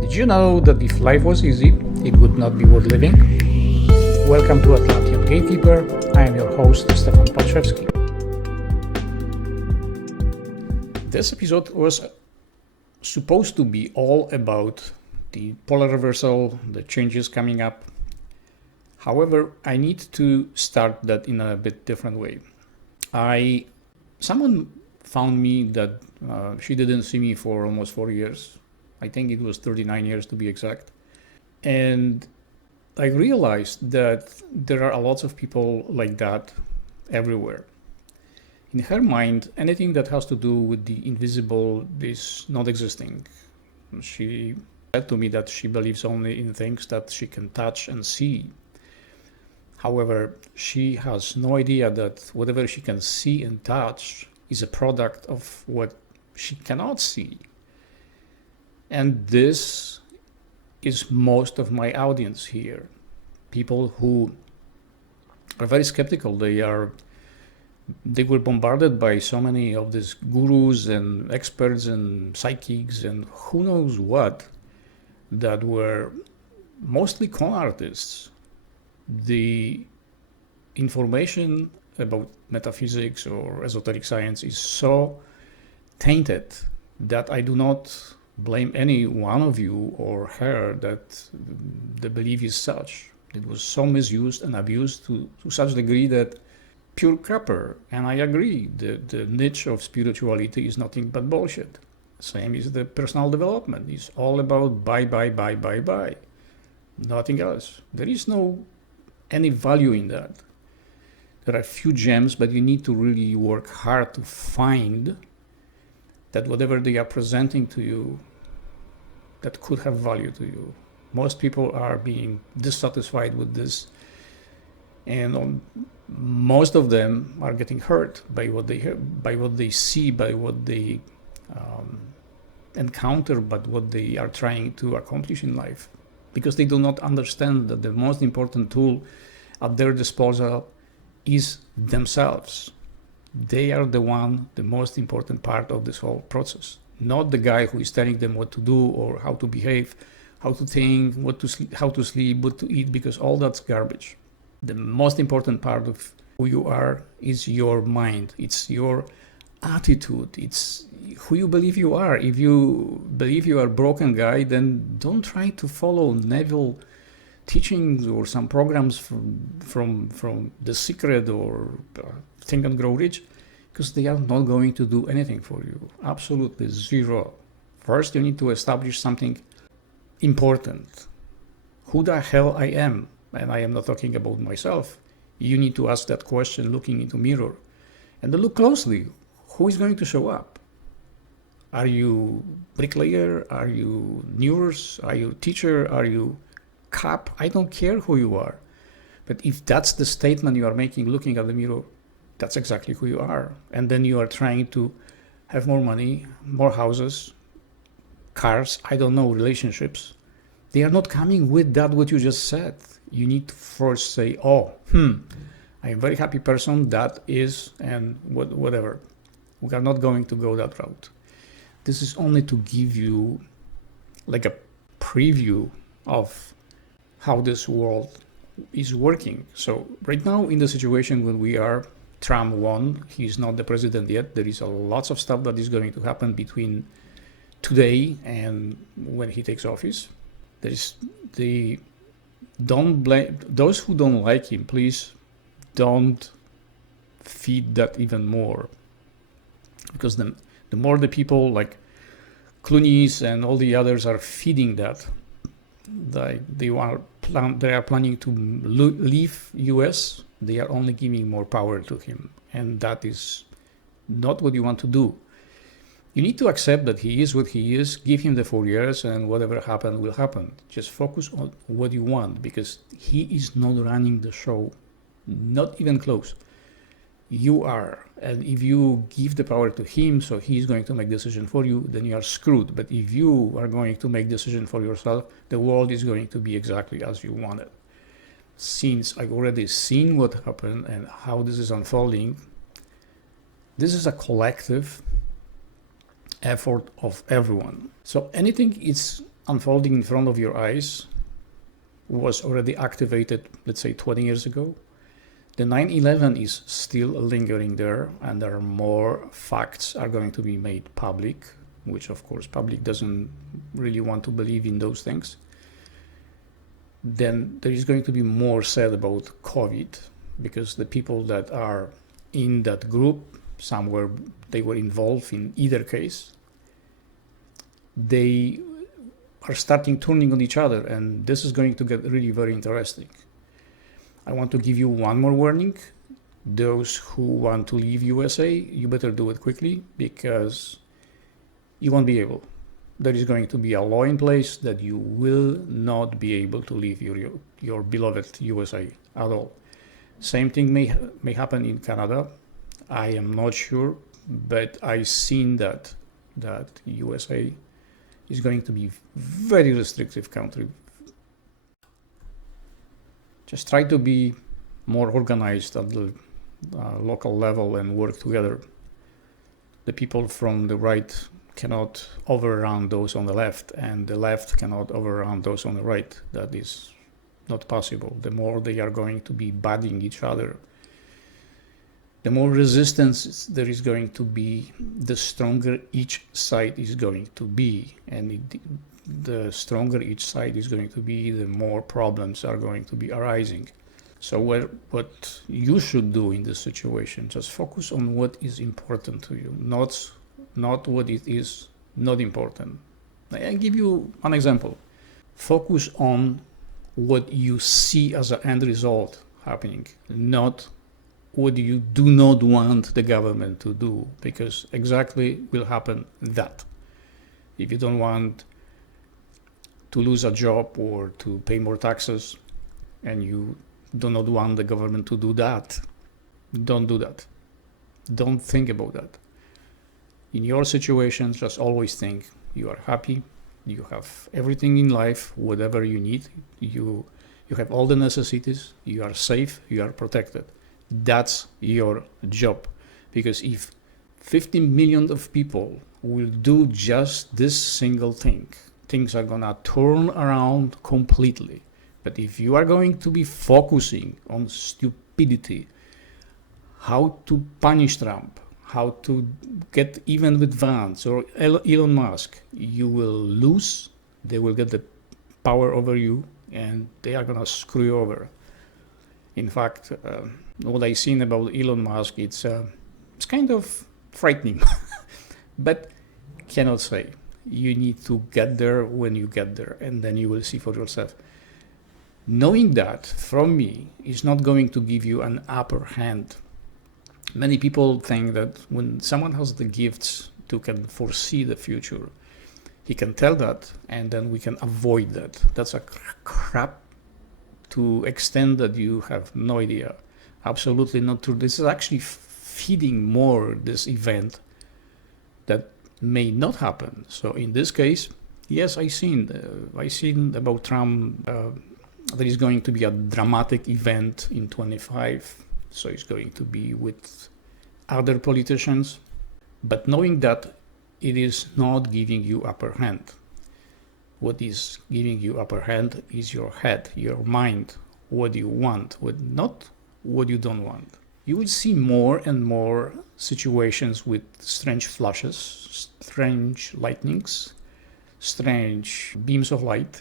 Did you know that if life was easy, it would not be worth living? Welcome to Atlantean Gatekeeper. I am your host, Stefan Paczewski. This episode was supposed to be all about the polar reversal, the changes coming up. However, I need to start that in a bit different way. Someone found me that she didn't see me for almost 4 years. I think it was 39 years to be exact. And I realized that there are lots of people like that everywhere. In her mind, anything that has to do with the invisible is not existing. She said to me that she believes only in things that she can touch and see. However, she has no idea that whatever she can see and touch is a product of what she cannot see. And this is most of my audience here. People who are very skeptical. They were bombarded by so many of these gurus and experts and psychics and who knows what that were mostly con artists. The information about metaphysics or esoteric science is so tainted that I do not blame any one of you or her that the belief is such. It was so misused and abused to such degree that pure crapper. And I agree, the niche of spirituality is nothing but bullshit. Same is the personal development. It's all about buy. Nothing else. There is no any value in that. There are few gems, but you need to really work hard to find that whatever they are presenting to you that could have value to you. Most people are being dissatisfied with this, and most of them are getting hurt by what they hear, by what they see, by what they encounter, but what they are trying to accomplish in life, because they do not understand that the most important tool at their disposal is themselves. They are the most important part of this whole process, not the guy who is telling them what to do or how to behave, how to think, how to sleep, what to eat, because all that's garbage. The most important part of who you are is your mind. It's your attitude. It's who you believe you are. If you believe you are a broken guy, then don't try to follow Neville teachings or some programs from The Secret or Think and Grow Rich, because they are not going to do anything for you. Absolutely zero. First, you need to establish something important. Who the hell I am? And I am not talking about myself. You need to ask that question looking into mirror. And then look closely. Who is going to show up? Are you bricklayer? Are you nurse? Are you teacher? Are you cop? I don't care who you are. But if that's the statement you are making looking at the mirror, that's exactly who you are. And then you are trying to have more money, more houses, cars, I don't know, relationships. They are not coming with that what you just said. You need to first say, I am a very happy person, that is, and whatever. We are not going to go that route. This is only to give you like a preview of how this world is working. So right now in the situation when we are, Trump won, he's not the president yet. There is a lots of stuff that is going to happen between today and when he takes office. There is don't blame those who don't like him. Please don't feed that even more, because the more the people like Clooney's and all the others are feeding that, they are planning to leave US. They are only giving more power to him, and that is not what you want to do. You need to accept that he is what he is, give him the 4 years, and whatever happens will happen. Just focus on what you want, because he is not running the show, not even close. You are, and if you give the power to him, so he's going to make decision for you, then you are screwed. But if you are going to make decision for yourself, the world is going to be exactly as you want it. Since I've already seen what happened and how this is unfolding, this is a collective effort of everyone. So anything is unfolding in front of your eyes was already activated, let's say 20 years ago. The 9/11 is still lingering there, and there are more facts are going to be made public, which of course public doesn't really want to believe in those things. Then there is going to be more said about COVID, because the people that are in that group, somewhere they were involved in either case, they are starting turning on each other, and this is going to get really very interesting. I want to give you one more warning. Those who want to leave USA, you better do it quickly, because you won't be able. There is going to be a law in place that you will not be able to leave your beloved USA at all. Same thing may happen in Canada. I am not sure, but I've seen that USA is going to be very restrictive country. Just try to be more organized at the local level and work together. The people from the right cannot overrun those on the left, and the left cannot overrun those on the right. That is not possible. The more they are going to be batting each other, the more resistance there is going to be, the stronger each side is going to be. And the stronger each side is going to be, the more problems are going to be arising. So what you should do in this situation, just focus on what is important to you, not what it is not important. I'll give you an example. Focus on what you see as an end result happening, not what you do not want the government to do, because exactly will happen that. If you don't want to lose a job or to pay more taxes, and you do not want the government to do that, don't do that. Don't think about that. In your situation, just always think you are happy, you have everything in life, whatever you need, you have all the necessities, you are safe, you are protected. That's your job. Because if 15 million of people will do just this single thing, things are gonna turn around completely. But if you are going to be focusing on stupidity, how to punish Trump, how to get even with Vance or Elon Musk, you will lose. They will get the power over you, and they are gonna screw you over. In fact, what I've seen about Elon Musk, it's kind of frightening, but cannot say. You need to get there when you get there, and then you will see for yourself. Knowing that from me is not going to give you an upper hand. Many people think that when someone has the gifts to can foresee the future, he can tell that, and then we can avoid that. That's a crap to extent that you have no idea. Absolutely not true. This is actually feeding more this event that may not happen. So in this case, yes, I seen about Trump. There is going to be a dramatic event in 25. So it's going to be with other politicians. But knowing that, it is not giving you upper hand. What is giving you upper hand is your head, your mind, what you want, not what you don't want. You will see more and more situations with strange flashes, strange lightnings, strange beams of light,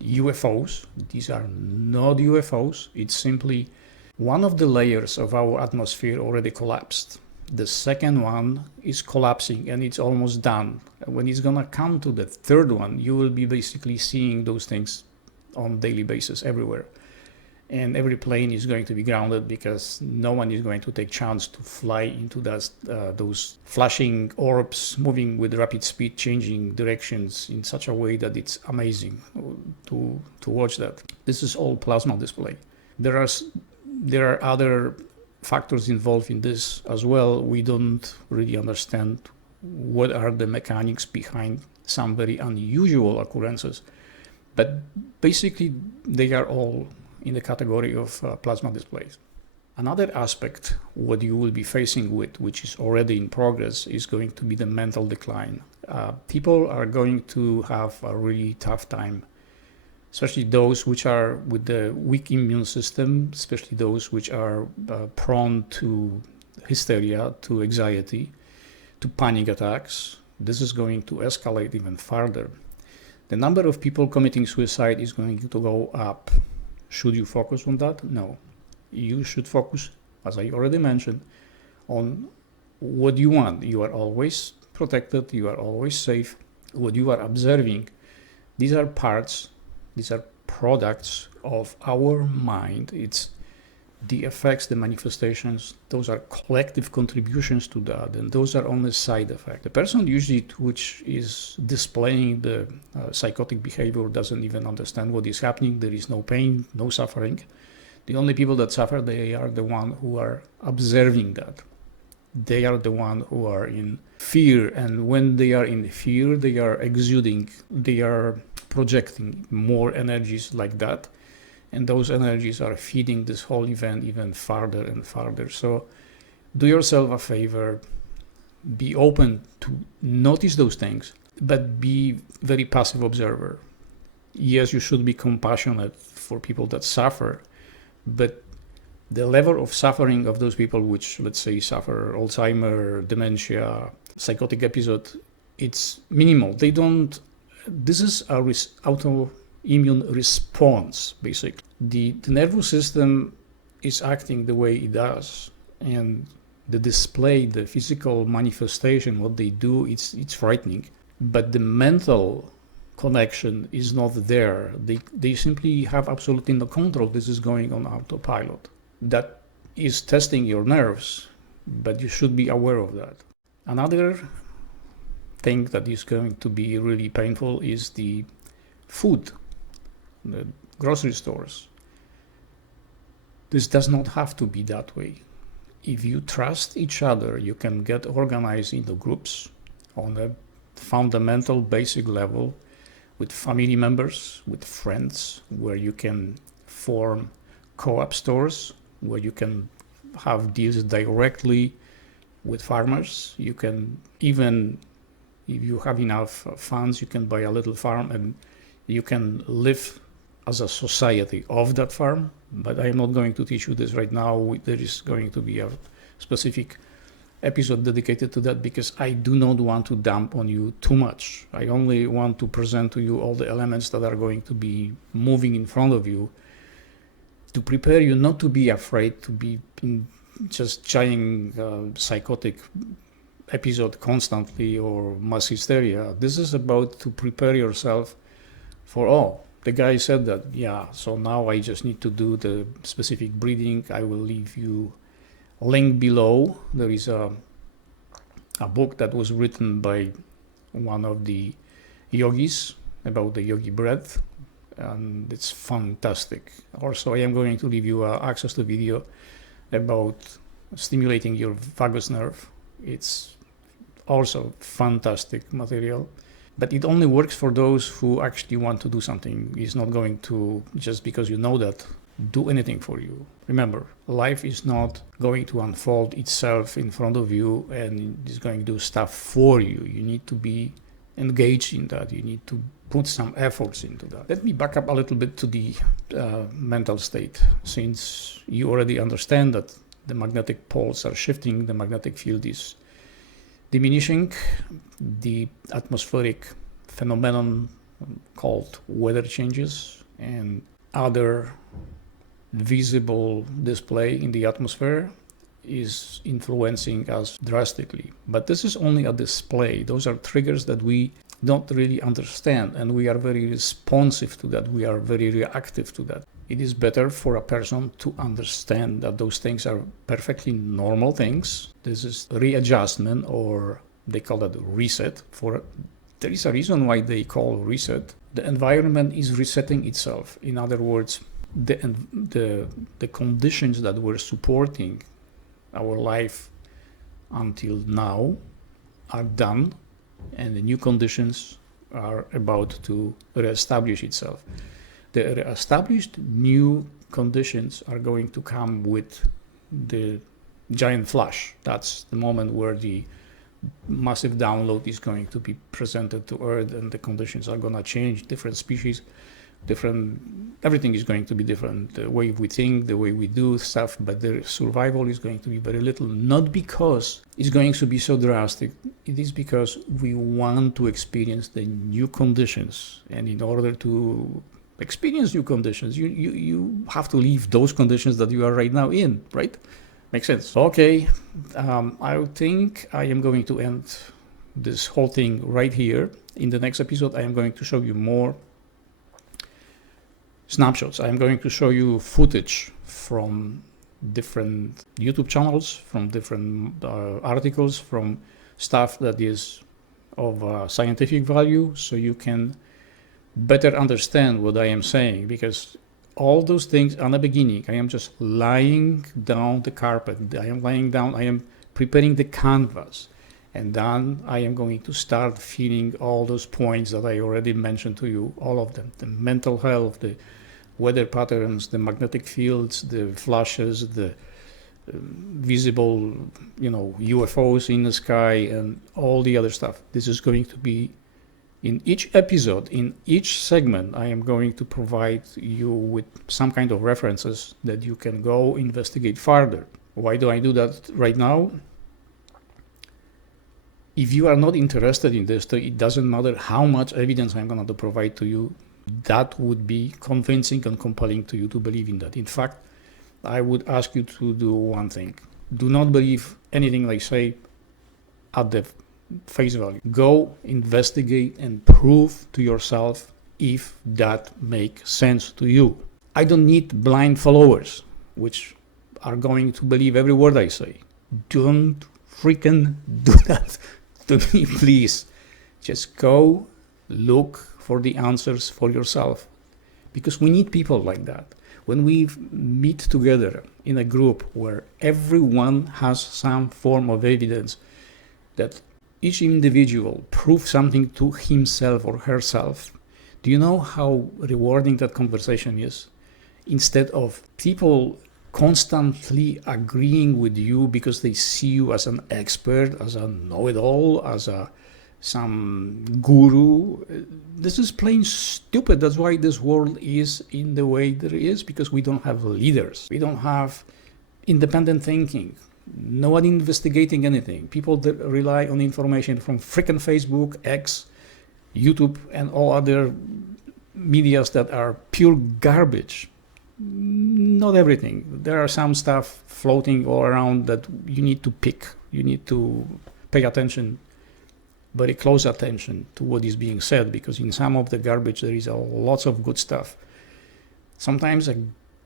UFOs. These are not UFOs. It's simply one of the layers of our atmosphere already collapsed. The second one is collapsing, and it's almost done. When it's gonna come to the third one, you will be basically seeing those things on daily basis everywhere. And every plane is going to be grounded, because no one is going to take chance to fly into those flashing orbs moving with rapid speed, changing directions in such a way that it's amazing to watch that. This is all plasma display. There are other factors involved in this as well. We don't really understand what are the mechanics behind some very unusual occurrences, but basically they are all in the category of plasma displays. Another aspect, what you will be facing with, which is already in progress, is going to be the mental decline. People are going to have a really tough time, especially those which are with the weak immune system, especially those which are prone to hysteria, to anxiety, to panic attacks. This is going to escalate even further. The number of people committing suicide is going to go up. Should you focus on that? No. You should focus, as I already mentioned, on what you want. You are always protected, you are always safe. What you are observing, these are parts, these are products of our mind. It's the effects, the manifestations, those are collective contributions to that, and those are only side effects. The person usually which is displaying the psychotic behavior doesn't even understand what is happening. There is no pain, no suffering. The only people that suffer, they are the one who are observing that. They are the one who are in fear, and when they are in fear, they are exuding, they are projecting more energies like that, and those energies are feeding this whole event even farther and farther. So do yourself a favor, be open to notice those things, but be very passive observer. Yes, you should be compassionate for people that suffer, but the level of suffering of those people which, let's say, suffer Alzheimer, dementia, psychotic episode, it's minimal. They don't, this is a autoimmune response, basically. The nervous system is acting the way it does, and the display, the physical manifestation, what they do, it's frightening. But the mental connection is not there. They simply have absolutely no control. This is going on autopilot. That is testing your nerves, but you should be aware of that. Another thing that is going to be really painful is the food, the grocery stores. This does not have to be that way. If you trust each other, you can get organized into groups on a fundamental, basic level with family members, with friends, where you can form co-op stores, where you can have deals directly with farmers. You can even, if you have enough funds, you can buy a little farm and you can live as a society of that farm. But I'm not going to teach you this right now. There is going to be a specific episode dedicated to that, because I do not want to dump on you too much. I only want to present to you all the elements that are going to be moving in front of you to prepare you not to be afraid to be in just giant psychotic episode constantly or mass hysteria. This is about to prepare yourself for, oh, the guy said that, yeah, so now I just need to do the specific breathing. I will leave you link below. There is a book that was written by one of the yogis about the yogi breath, and it's fantastic. Also, I am going to leave you access to video about stimulating your vagus nerve. It's also fantastic material, but it only works for those who actually want to do something. It's not going to, just because you know that, do anything for you. Remember, life is not going to unfold itself in front of you and it's going to do stuff for you. You need to be engaged in that. You need to put some efforts into that. Let me back up a little bit to the mental state. Since you already understand that the magnetic poles are shifting, the magnetic field is diminishing, the atmospheric phenomenon called weather changes and other visible display in the atmosphere is influencing us drastically. But this is only a display. Those are triggers that we don't really understand, and we are very responsive to that. We are very reactive to that. It is better for a person to understand that those things are perfectly normal things. This is readjustment, or they call it reset. There is a reason why they call reset. The environment is resetting itself. In other words, the conditions that were supporting our life until now are done, and the new conditions are about to reestablish itself. The reestablished new conditions are going to come with the giant flash. That's the moment where the massive download is going to be presented to Earth, and the conditions are going to change. Different species, everything is going to be different. The way we think, the way we do stuff, but the survival is going to be very little. Not because it's going to be so drastic. It is because we want to experience the new conditions, and in order to experience new conditions, you have to leave those conditions that you are right now in, right? Makes sense. Okay, I think I am going to end this whole thing right here. In the next episode, I am going to show you more snapshots. I am going to show you footage from different YouTube channels, from different articles, from stuff that is of scientific value, so you can better understand what I am saying, because all those things in the beginning, I am just lying down the carpet. I am preparing the canvas. And then I am going to start feeling all those points that I already mentioned to you, all of them. The mental health, the weather patterns, the magnetic fields, the flashes, the visible, UFOs in the sky, and all the other stuff. This is going to be in each episode, in each segment. I am going to provide you with some kind of references that you can go investigate further. Why do I do that right now? If you are not interested in this, it doesn't matter how much evidence I'm going to provide to you. That would be convincing and compelling to you to believe in that. In fact, I would ask you to do one thing. Do not believe anything I say at the face value. Go investigate and prove to yourself if that makes sense to you. I don't need blind followers which are going to believe every word I say. Don't freaking do that to me, please. Just go look for the answers for yourself, because we need people like that. When we meet together in a group where everyone has some form of evidence that each individual proves something to himself or herself, do you know how rewarding that conversation is? Instead of people constantly agreeing with you because they see you as an expert, as a know-it-all, as some guru. This is plain stupid. That's why this world is in the way that it is, because we don't have leaders. We don't have independent thinking. No one investigating anything. People that rely on information from freaking Facebook, X, YouTube, and all other medias that are pure garbage. Not everything. There are some stuff floating all around that you need to pick. You need to pay attention, very close attention to what is being said, because in some of the garbage there is lots of good stuff. Sometimes a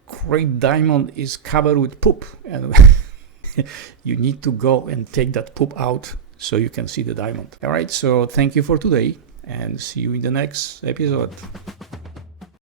great diamond is covered with poop, and you need to go and take that poop out so you can see the diamond. All right, so thank you for today, and see you in the next episode.